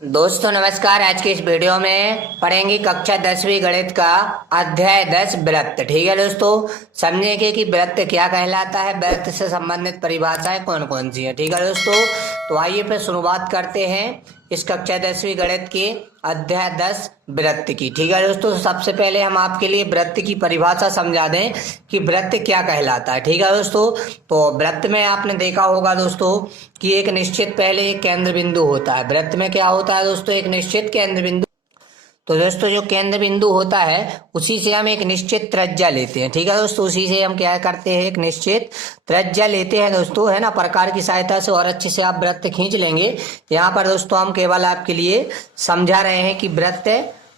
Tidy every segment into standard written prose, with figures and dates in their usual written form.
दोस्तों नमस्कार। आज के इस वीडियो में पढ़ेंगे कक्षा 10वीं गणित का अध्याय 10 व्रत। ठीक है दोस्तों, समझेंगे कि व्रत क्या कहलाता है, व्रत से संबंधित परिभाषाएं कौन कौन सी हैं। ठीक है दोस्तों, तो आइए फिर शुरुआत करते हैं इस कक्षा 10वीं गणित के अध्याय 10 व्रत की। ठीक है दोस्तों, तो सबसे पहले हम आपके लिए व्रत की परिभाषा समझा दें कि व्रत क्या कहलाता है। ठीक है दोस्तों, तो व्रत में आपने देखा होगा दोस्तों कि एक निश्चित पहले एक केंद्र बिंदु होता है। व्रत में क्या होता है दोस्तों, एक निश्चित केंद्र बिंदु। तो दोस्तों जो केंद्र बिंदु होता है उसी से हम एक निश्चित त्रिज्या लेते हैं। ठीक है दोस्तों, उसी से हम क्या करते हैं, एक निश्चित त्रिज्या लेते हैं दोस्तों, है ना। प्रकार की सहायता से और अच्छे से आप वृत्त खींच लेंगे। यहाँ पर दोस्तों हम केवल आपके लिए समझा रहे हैं कि वृत्त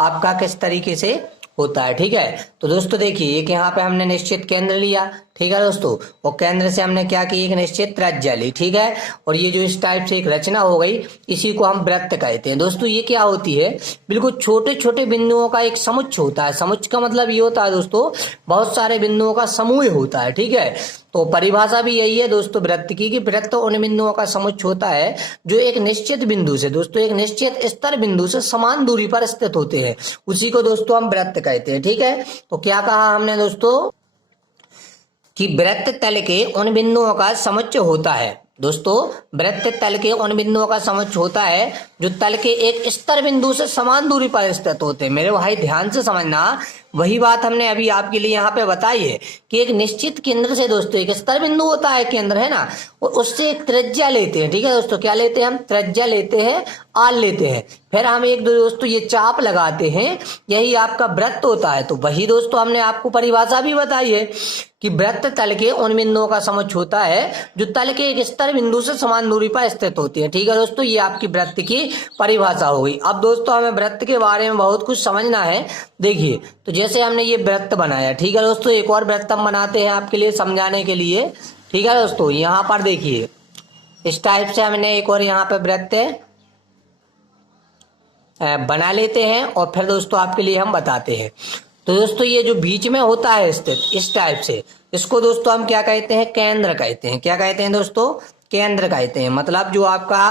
आपका किस तरीके से होता है। ठीक है, तो दोस्तों देखिए एक यहाँ पे हमने निश्चित केंद्र लिया। ठीक है दोस्तों, और केंद्र से हमने क्या की, एक निश्चित त्रिज्या ली। ठीक है, और ये जो इस टाइप से एक रचना हो गई, इसी को हम वृत्त कहते हैं। दोस्तों ये क्या होती है, बिल्कुल छोटे छोटे बिंदुओं का एक समुच्चय होता है। समुच्चय का मतलब ये होता है दोस्तों, बहुत सारे बिंदुओं का समूह होता है। ठीक है, तो परिभाषा भी यही है दोस्तों वृत्त की, कि वृत्त उन बिंदुओं का समुच्चय होता है जो एक निश्चित बिंदु से दोस्तों, एक निश्चित स्तर बिंदु से समान दूरी पर स्थित होते हैं। उसी को दोस्तों हम वृत्त कहते हैं। ठीक है, तो क्या कहा हमने दोस्तों कि वृत्त तल के उन बिंदुओं का समुच्चय होता है। दोस्तों वृत्त तल के उन बिंदुओं का समुच्चय होता है जो तल के एक स्तर बिंदु से समान दूरी पर स्थित होते हैं। मेरे भाई ध्यान से समझना, वही बात हमने अभी आपके लिए यहाँ पे बताई है कि एक निश्चित केंद्र से दोस्तों एक स्तर बिंदु होता है, केंद्र है ना, और उससे एक त्रिज्या लेते हैं। ठीक है दोस्तों, क्या लेते हैं हम, त्रिज्या लेते हैं, आल लेते हैं। फिर हम एक दो दोस्तों ये चाप लगाते हैं, यही आपका वृत्त होता है। तो वही दोस्तों हमने आपको परिभाषा भी बताई है कि वृत्त तल के उन बिंदुओं का समुच्चय होता है जो तल के एक स्तर बिंदु से समान दूरी पर स्थित होती है। ठीक है दोस्तों, ये आपकी वृत्त की परिभाषा हो गई। अब दोस्तों हमें वृत्त के बारे में बहुत कुछ समझना है। देखिए, तो जैसे हमने ये वृत्त बनाया, ठीक है दोस्तों, एक और वृत्त हम बनाते हैं आपके लिए समझाने के लिए। ठीक है दोस्तों, यहाँ पर देखिए इस टाइप से हमने एक और यहाँ पे वृत्त बना लेते हैं, और फिर दोस्तों आपके लिए हम बताते हैं। तो दोस्तों ये जो बीच में होता है स्थित इस टाइप से, इसको दोस्तों हम क्या कहते हैं, केंद्र कहते हैं। क्या कहते हैं दोस्तों, केंद्र कहते हैं। मतलब जो आपका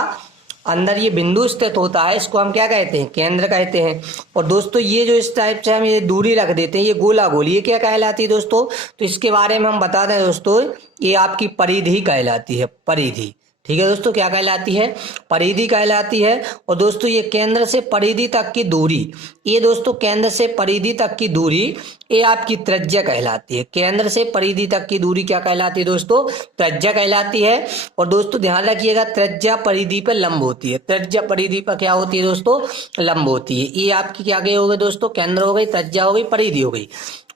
अंदर ये बिंदु स्थित होता है, इसको हम क्या कहते हैं, केंद्र कहते हैं। और दोस्तों ये जो इस टाइप से हम ये दूरी रख देते हैं, ये गोला गोल, ये क्या कहलाती है दोस्तों, तो इसके बारे में हम बता दें दोस्तों, ये आपकी परिधि कहलाती है, परिधि। ठीक है दोस्तों, क्या कहलाती है, परिधि कहलाती है। और दोस्तों ये केंद्र से परिधि तक की दूरी, ये दोस्तों केंद्र से परिधि तक की दूरी, ये आपकी त्रिज्या कहलाती है। केंद्र से परिधि तक की दूरी क्या कहलाती है दोस्तों, त्रिज्या कहलाती है। और दोस्तों ध्यान रखिएगा, त्रिज्या परिधि पर लंब होती है। त्रिज्या परिधि पर क्या होती है दोस्तों, लंब होती है। ये आपकी क्या गए हो गए दोस्तों, केंद्र हो गई, त्रिज्या हो गई, परिधि हो गई।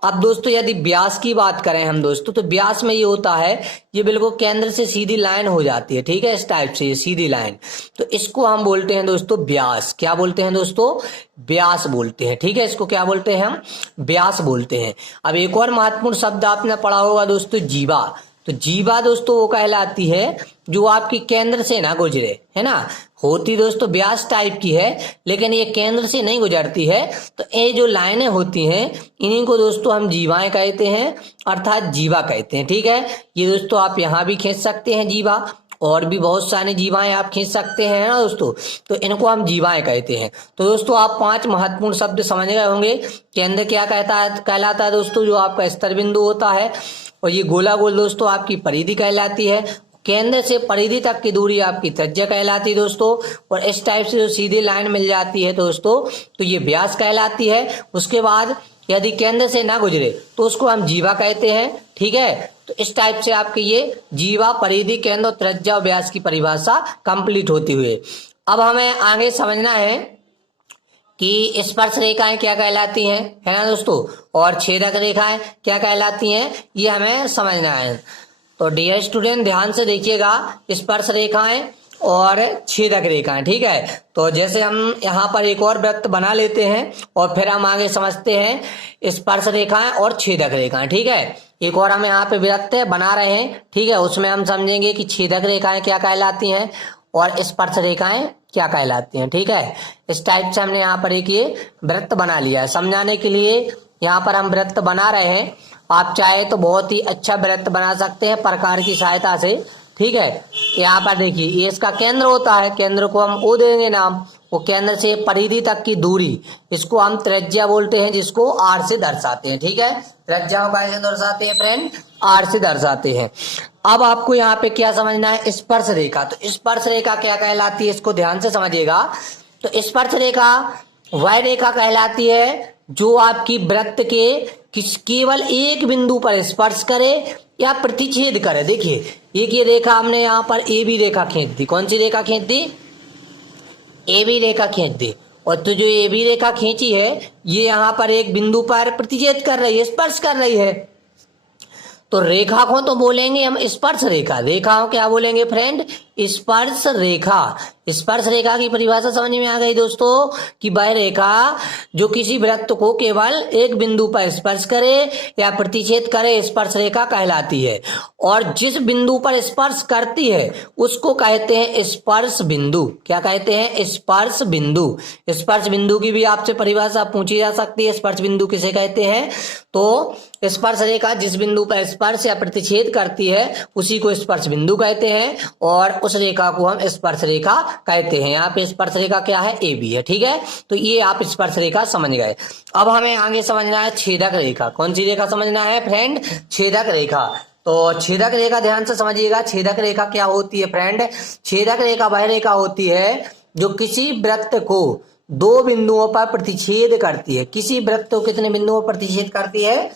अब दोस्तों यदि व्यास की बात करें हम दोस्तों, तो व्यास में ये होता है, ये बिल्कुल केंद्र से सीधी लाइन हो जाती है। ठीक है, इस टाइप से ये सीधी लाइन, तो इसको हम बोलते हैं दोस्तों व्यास। क्या बोलते हैं दोस्तों, व्यास बोलते हैं। ठीक है, इसको क्या बोलते हैं हम, व्यास बोलते हैं। अब एक और महत्वपूर्ण शब्द आपने पढ़ा होगा दोस्तों, जीवा। तो जीवा दोस्तों वो कहलाती है जो आपकी केंद्र से ना गुजरे, है ना। होती दोस्तों व्यास टाइप की है, लेकिन ये केंद्र से नहीं गुजरती है। तो ये जो लाइनें होती हैं, इन्हीं को दोस्तों हम जीवाएं कहते हैं, अर्थात जीवा कहते हैं। ठीक है, ये दोस्तों आप यहाँ भी खींच सकते हैं जीवा, और भी बहुत सारे जीवाएं आप खींच सकते हैं ना दोस्तों, तो इनको हम जीवाएं कहते हैं। तो दोस्तों आप 5 महत्वपूर्ण शब्द समझ गए होंगे। केंद्र क्या कहलाता है दोस्तों, जो आपका स्तर बिंदु होता है। और ये गोला गोल दोस्तों आपकी परिधि कहलाती है। केंद्र से परिधि तक की दूरी आपकी त्रिज्या कहलाती है दोस्तों। और इस टाइप से जो सीधी लाइन मिल जाती है दोस्तों, तो ये व्यास कहलाती है। उसके बाद यदि केंद्र से ना गुजरे तो उसको हम जीवा कहते हैं। ठीक है, तो इस टाइप से आपके ये जीवा, परिधि, केंद्र, त्रिज्या और व्यास की परिभाषा कंप्लीट होती हुई। अब हमें आगे समझना है कि स्पर्श रेखाएं क्या कहलाती हैं, है ना दोस्तों, और छेदक रेखाएं क्या कहलाती हैं, ये हमें समझना है। तो डियर स्टूडेंट ध्यान से देखिएगा, स्पर्श रेखाएं और छेदक रेखाएं। ठीक है, तो जैसे हम यहाँ पर एक और वृत्त बना लेते हैं, और फिर हम आगे समझते हैं स्पर्श रेखाएं और छेदक रेखाएं। ठीक है, एक और हम यहाँ पे वृत्त बना रहे हैं। ठीक है, उसमें हम समझेंगे कि छेदक रेखाएं क्या कहलाती हैं और स्पर्श रेखाएं क्या कहलाती हैं। ठीक है, इस टाइप से हमने यहाँ पर एक ये वृत्त बना लिया है। समझाने के लिए यहाँ पर हम वृत्त बना रहे हैं। आप चाहे तो बहुत ही अच्छा वृत्त बना सकते हैं प्रकार की सहायता से। ठीक है, यहाँ पर देखिए ये इसका केंद्र होता है, केंद्र को हम ओ देंगे नाम, वो केंद्र से परिधि तक की दूरी, इसको हम त्रिज्या बोलते हैं, जिसको आर से दर्शाते हैं। ठीक है, त्रिज्या को कैसे दर्शाते हैं फ्रेंड, आर से दर्शाते हैं। अब आपको यहाँ पे क्या समझना है, स्पर्श रेखा। तो स्पर्श रेखा क्या कहलाती है, इसको ध्यान से समझिएगा। तो स्पर्श रेखा वह रेखा कहलाती है जो आपकी वृत्त के केवल एक बिंदु पर स्पर्श करे या प्रतिच्छेद करे। देखिए एक ये रेखा हमने यहाँ पर ए बी रेखा खींच दी। कौन सी रेखा खींच दी, ए बी रेखा खींच दी। और तो जो ए बी रेखा खींची है ये यहाँ पर एक बिंदु पर प्रतिच्छेद कर रही है, स्पर्श कर रही है। तो रेखा को तो बोलेंगे हम स्पर्श रेखा। रेखा को क्या बोलेंगे फ्रेंड, स्पर्श रेखा। स्पर्श रेखा की परिभाषा समझ में आ गई दोस्तों, कि वह रेखा जो किसी वृत्त को केवल एक बिंदु पर स्पर्श करे या प्रतिच्छेद करे, स्पर्श रेखा कहलाती है। और जिस बिंदु पर स्पर्श करती है उसको कहते हैं स्पर्श बिंदु। क्या कहते हैं, स्पर्श बिंदु। स्पर्श बिंदु की भी आपसे परिभाषा पूछी जा सकती है, स्पर्श बिंदु किसे कहते हैं। तो स्पर्श रेखा जिस बिंदु पर स्पर्श या प्रतिच्छेद करती है उसी को स्पर्श बिंदु कहते हैं, और उस रेखा को हम स्पर्श रेखा कहते हैं। यहाँ पे स्पर्श रेखा क्या है, ए बी है। ठीक है, तो ये आप स्पर्श रेखा समझ गए। अब हमें आगे समझना है छेदक रेखा। कौन सी रेखा समझना है फ्रेंड, छेदक रेखा। तो छेदक रेखा ध्यान से समझिएगा। छेदक रेखा क्या होती है फ्रेंड, छेदक रेखा वह रेखा होती है जो किसी वृत्त को दो बिंदुओं पर प्रतिच्छेद करती है। किसी वृत्त को कितने बिंदुओं पर प्रतिच्छेद करती है,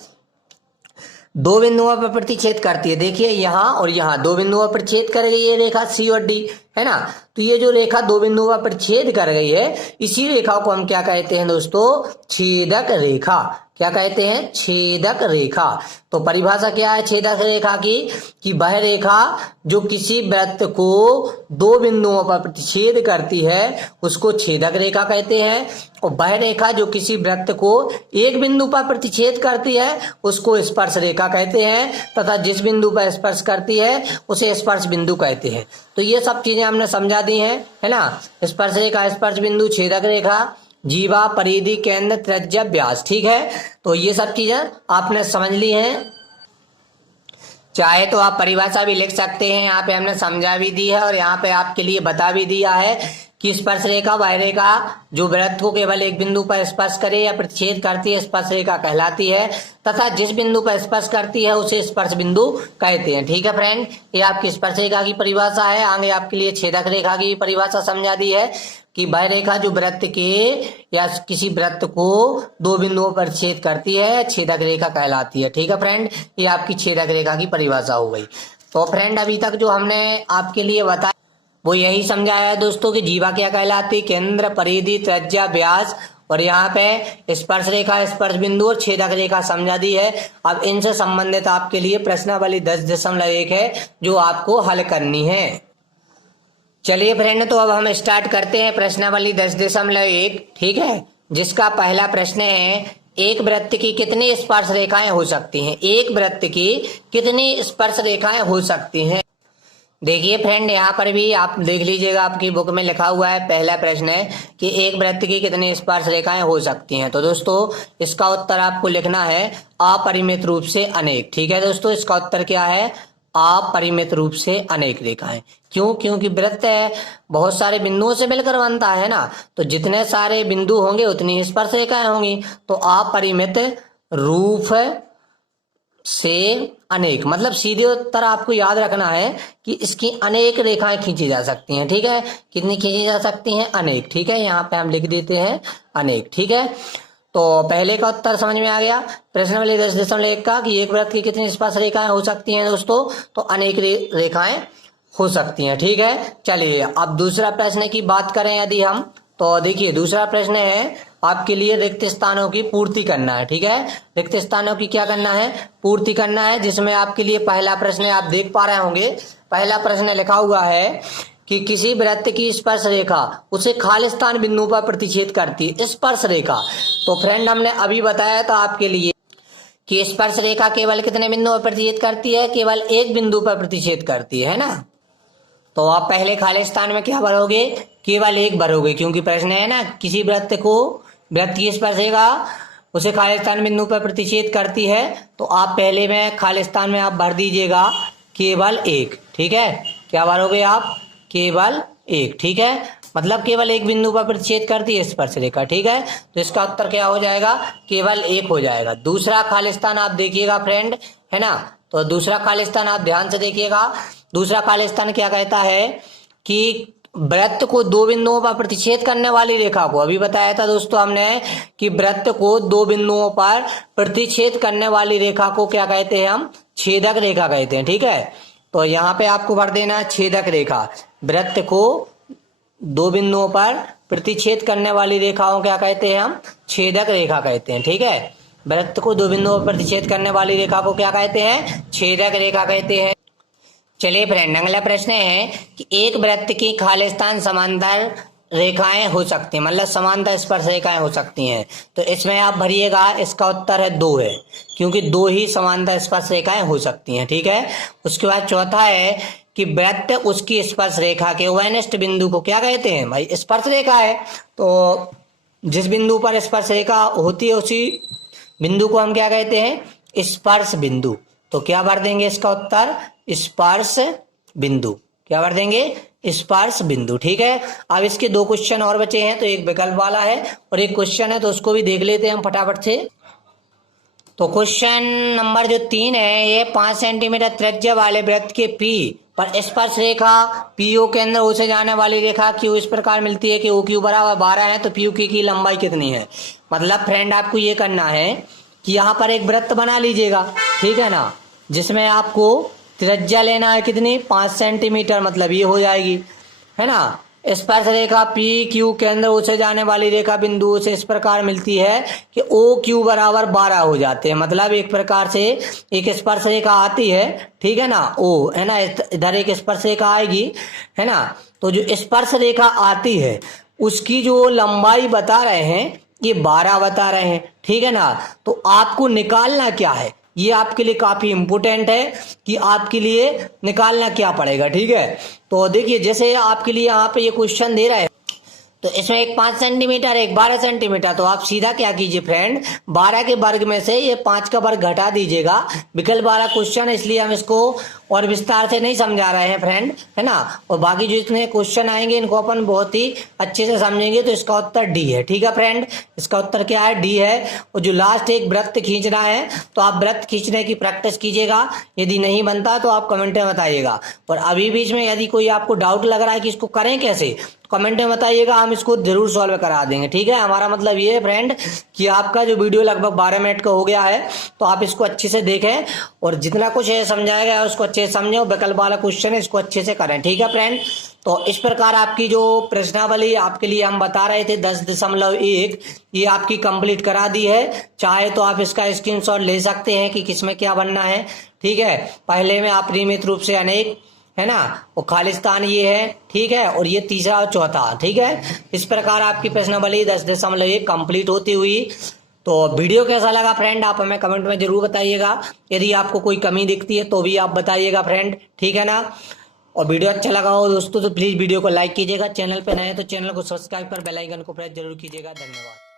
दो बिंदुओं पर प्रतिच्छेद करती है। देखिए यहाँ और यहाँ दो बिंदुओं पर छेद कर गई है रेखा सी और डी, है ना। तो ये जो रेखा दो बिंदुओं पर छेद कर गई है, इसी रेखा को हम क्या कहते हैं दोस्तों, छेदक रेखा। क्या कहते हैं, छेदक रेखा। तो परिभाषा क्या है छेदक रेखा की, कि वह रेखा जो किसी वृत्त को दो बिंदुओं पर प्रतिच्छेद करती है उसको छेदक रेखा कहते हैं। और वह रेखा जो किसी वृत्त को एक बिंदु पर प्रतिच्छेद करती है उसको स्पर्श रेखा कहते हैं, तथा जिस बिंदु पर स्पर्श करती है उसे स्पर्श बिंदु कहते हैं। तो ये सब चीजें हमने समझा दी हैं, है ना। स्पर्श रेखा, स्पर्श बिंदु, छेदक रेखा, जीवा, परिधि, केंद्र, त्रिज्या, व्यास। ठीक है, तो ये सब चीजें आपने समझ ली हैं। चाहे तो आप परिभाषा भी लिख सकते हैं, यहाँ पे हमने समझा भी दी है और यहाँ पे आपके लिए बता भी दिया है कि स्पर्श रेखा वह रेखा जो वृत्त को केवल एक बिंदु पर स्पर्श करे या प्रतिच्छेद करती है स्पर्श रेखा कहलाती है, तथा जिस बिंदु पर स्पर्श करती है उसे स्पर्श बिंदु कहते हैं। ठीक है फ्रेंड, ये आपकी स्पर्श रेखा की परिभाषा है। आगे आपके लिए छेदक रेखा की परिभाषा समझा दी है कि वह रेखा जो वृत्त के या किसी वृत्त को दो बिंदुओं पर छेद करती है छेदक रेखा कहलाती है। ठीक है फ्रेंड, ये आपकी छेदक रेखा की परिभाषा हो गई। तो फ्रेंड अभी तक जो हमने आपके लिए बताया वो यही समझाया है दोस्तों कि जीवा क्या कहलाती, केंद्र, परिधि, त्रिज्या, व्यास, और यहाँ पे स्पर्श रेखा, स्पर्श बिंदु और छेदक रेखा समझा दी है। अब इनसे संबंधित आपके लिए प्रश्नावली 10.1 है जो आपको हल करनी है। चलिए फ्रेंड, तो अब हम स्टार्ट करते हैं प्रश्नावली 10.1। ठीक है, जिसका पहला प्रश्न है, एक वृत्त की कितनी स्पर्श रेखाएं हो सकती हैं। एक वृत्त की कितनी स्पर्श रेखाएं हो सकती हैं। देखिए फ्रेंड, यहाँ पर भी आप देख लीजिएगा, आपकी बुक में लिखा हुआ है। पहला प्रश्न है कि एक वृत्त की कितनी स्पर्श रेखाएं हो सकती हैं। तो दोस्तों इसका उत्तर आपको लिखना है अपरिमित रूप से अनेक। ठीक है दोस्तों, इसका उत्तर क्या है, अपरिमित रूप से अनेक रेखाएं। क्यों, क्योंकि वृत्त है बहुत सारे बिंदुओं से मिलकर बनता है ना, तो जितने सारे बिंदु होंगे उतनी स्पर्श रेखाएं होंगी। तो अपरिमित रूप से अनेक मतलब सीधे उत्तर आपको याद रखना है कि इसकी अनेक रेखाएं खींची जा सकती हैं। ठीक है, कितनी खींची जा सकती हैं, अनेक। ठीक है, यहाँ पे हम लिख देते हैं अनेक। ठीक है, तो पहले का उत्तर समझ में आ गया। प्रश्नावली 10.1 का कि एक वृत्त की कितनी स्पर्श रेखाएं हो सकती हैं दोस्तों, तो अनेक रेखाएं हो सकती हैं। ठीक है, चलिए अब दूसरा प्रश्न की बात करें यदि हम, तो देखिए दूसरा प्रश्न है आपके लिए रिक्त स्थानों की पूर्ति करना है। ठीक है, रिक्त स्थानों की क्या करना है, पूर्ति करना है। जिसमें आपके लिए पहला प्रश्न आप देख पा रहे होंगे, पहला प्रश्न लिखा हुआ है कि किसी वृत्त की स्पर्श रेखा उसे खाली स्थान बिंदु पर प्रतिच्छेद करती है। स्पर्श रेखा, तो फ्रेंड हमने अभी बताया था आपके लिए कि स्पर्श रेखा केवल कितने बिंदुओं पर प्रतिच्छेद करती है, केवल एक बिंदु पर प्रतिच्छेद करती है ना। तो आप पहले खाली स्थान में क्या भरोगे, केवल एक भरोगे, क्योंकि प्रश्न है ना किसी वृत्त की स्पर्श रेखा उसे खाली स्थान बिंदु पर प्रतिच्छेद करती है, तो आप पहले में खाली स्थान में आप भर दीजिएगा केवल एक। ठीक है, क्या भरोगे आप, केवल एक। ठीक है, मतलब केवल एक बिंदु पर प्रतिच्छेद करती है स्पर्श रेखा। ठीक है, तो इसका उत्तर क्या हो जाएगा, केवल एक हो जाएगा। दूसरा खालिस्तान आप देखिएगा फ्रेंड, है ना, तो दूसरा खालिस्तान आप ध्यान से देखिएगा। दूसरा खालिस्तान क्या कहता है कि वृत्त को दो बिंदुओं पर प्रतिच्छेद करने वाली रेखा को, अभी बताया था दोस्तों हमने कि वृत्त को दो बिंदुओं पर प्रतिच्छेद करने वाली रेखा को क्या कहते हैं हम, छेदक रेखा कहते हैं। ठीक है, तो यहाँ पे आपको भर देना है छेदक रेखा। वृत्त को दो बिंदुओं पर प्रतिच्छेद करने वाली रेखाओं क्या कहते हैं हम, छेदक रेखा कहते हैं। ठीक है, वृत्त को दो बिंदुओं पर प्रतिच्छेद करने वाली रेखा को क्या कहते हैं, छेदक रेखा कहते हैं। चलिए फ्रेंड, अगला प्रश्न है कि एक वृत्त की खालिस्तान समांतर रेखाएं हो सकती हैं, मतलब समांतर स्पर्श रेखाएं हो सकती हैं। तो इसमें आप भरिएगा, इसका उत्तर है 2 है, क्योंकि 2 ही समांतर स्पर्श रेखाएं हो सकती हैं। ठीक है, उसके बाद चौथा है कि वृत्त उसकी स्पर्श रेखा के उभयनिष्ठ बिंदु को क्या कहते हैं, भाई स्पर्श रेखा है, तो जिस बिंदु पर स्पर्श रेखा होती है उसी बिंदु को हम क्या कहते हैं, स्पर्श बिंदु। तो क्या भर देंगे इसका उत्तर, स्पर्श बिंदु। क्या भर देंगे, स्पर्श बिंदु। ठीक है, अब इसके 2 क्वेश्चन और बचे हैं, तो एक विकल्प वाला है और एक क्वेश्चन है, तो उसको भी देख लेते हैं हम फटाफट से। तो क्वेश्चन नंबर जो 3 है, ये 5 सेंटीमीटर त्रिज्या वाले वृत्त के पी पर स्पर्श रेखा पीओ के अंदर ओ से जाने वाली रेखा क्यू इस प्रकार मिलती है कि ओ क्यू बराबर 12 है, तो पीओ की लंबाई कितनी है। मतलब फ्रेंड आपको ये करना है कि यहाँ पर एक वृत्त बना लीजिएगा, ठीक है ना, जिसमें आपको त्रिज्या लेना है कितनी, 5 सेंटीमीटर, मतलब ये हो जाएगी, है ना। स्पर्श रेखा पी क्यू के अंदर उसे जाने वाली रेखा बिंदु से इस प्रकार मिलती है कि ओ क्यू बराबर 12 हो जाते हैं। मतलब एक प्रकार से एक स्पर्श रेखा आती है, ठीक है ना, ओ, है ना, इधर एक स्पर्श रेखा आएगी, है ना, तो जो स्पर्श रेखा आती है उसकी जो लंबाई बता रहे हैं ये 12 बता रहे हैं, ठीक है ना। तो आपको निकालना क्या है, ये आपके लिए काफी इंपोर्टेंट है कि आपके लिए निकालना क्या पड़ेगा। ठीक है, तो देखिए जैसे आपके लिए यहाँ पे ये क्वेश्चन दे रहा है, तो इसमें एक 5 सेंटीमीटर एक 12 सेंटीमीटर, तो आप सीधा क्या कीजिए फ्रेंड, 12 के वर्ग में से ये 5 का वर्ग घटा दीजिएगा। विकल्प वाला क्वेश्चन, इसलिए हम इसको और विस्तार से नहीं समझा रहे हैं फ्रेंड, है ना। और बाकी जो इतने क्वेश्चन आएंगे इनको अपन बहुत ही अच्छे से समझेंगे। तो इसका उत्तर डी है, ठीक है फ्रेंड, इसका उत्तर क्या है, डी है। और जो लास्ट एक वृत्त खींचना है, तो आप वृत्त खींचने की प्रैक्टिस कीजिएगा, यदि नहीं बनता तो आप कमेंट में बताइएगा। और अभी बीच में यदि कोई आपको डाउट लग रहा है कि इसको करें कैसे, कमेंट में बताइएगा, हम इसको जरूर सॉल्व करा देंगे। ठीक है, हमारा मतलब ये है फ्रेंड कि आपका जो वीडियो लगभग 12 मिनट का हो गया है, तो आप इसको अच्छे से देखें और जितना कुछ है समझाया गया है उसको अच्छे से समझें। विकल्प वाला क्वेश्चन है इसको अच्छे से करें, ठीक है फ्रेंड। तो इस प्रकार आपकी जो प्रश्नावली आपके लिए हम बता रहे थे 10.1, ये आपकी कंप्लीट करा दी है। चाहे तो आप इसका स्क्रीनशॉट ले सकते हैं कि किसमें क्या बनना है, ठीक है। पहले में आप नियमित रूप से अनेक, है ना, और खालिस्तान ये है, ठीक है, और ये तीसरा और चौथा, ठीक है। इस प्रकार आपकी प्रश्नावली 10.1 कंप्लीट होती हुई। तो वीडियो कैसा लगा फ्रेंड, आप हमें कमेंट में जरूर बताइएगा। यदि आपको कोई कमी दिखती है तो भी आप बताइएगा फ्रेंड, ठीक है ना। और वीडियो अच्छा लगा हो दोस्तों तो प्लीज वीडियो को लाइक कीजिएगा। चैनल पे नए हैं तो चैनल को सब्सक्राइब कर बेल आइकन को प्रेस जरूर कीजिएगा। धन्यवाद।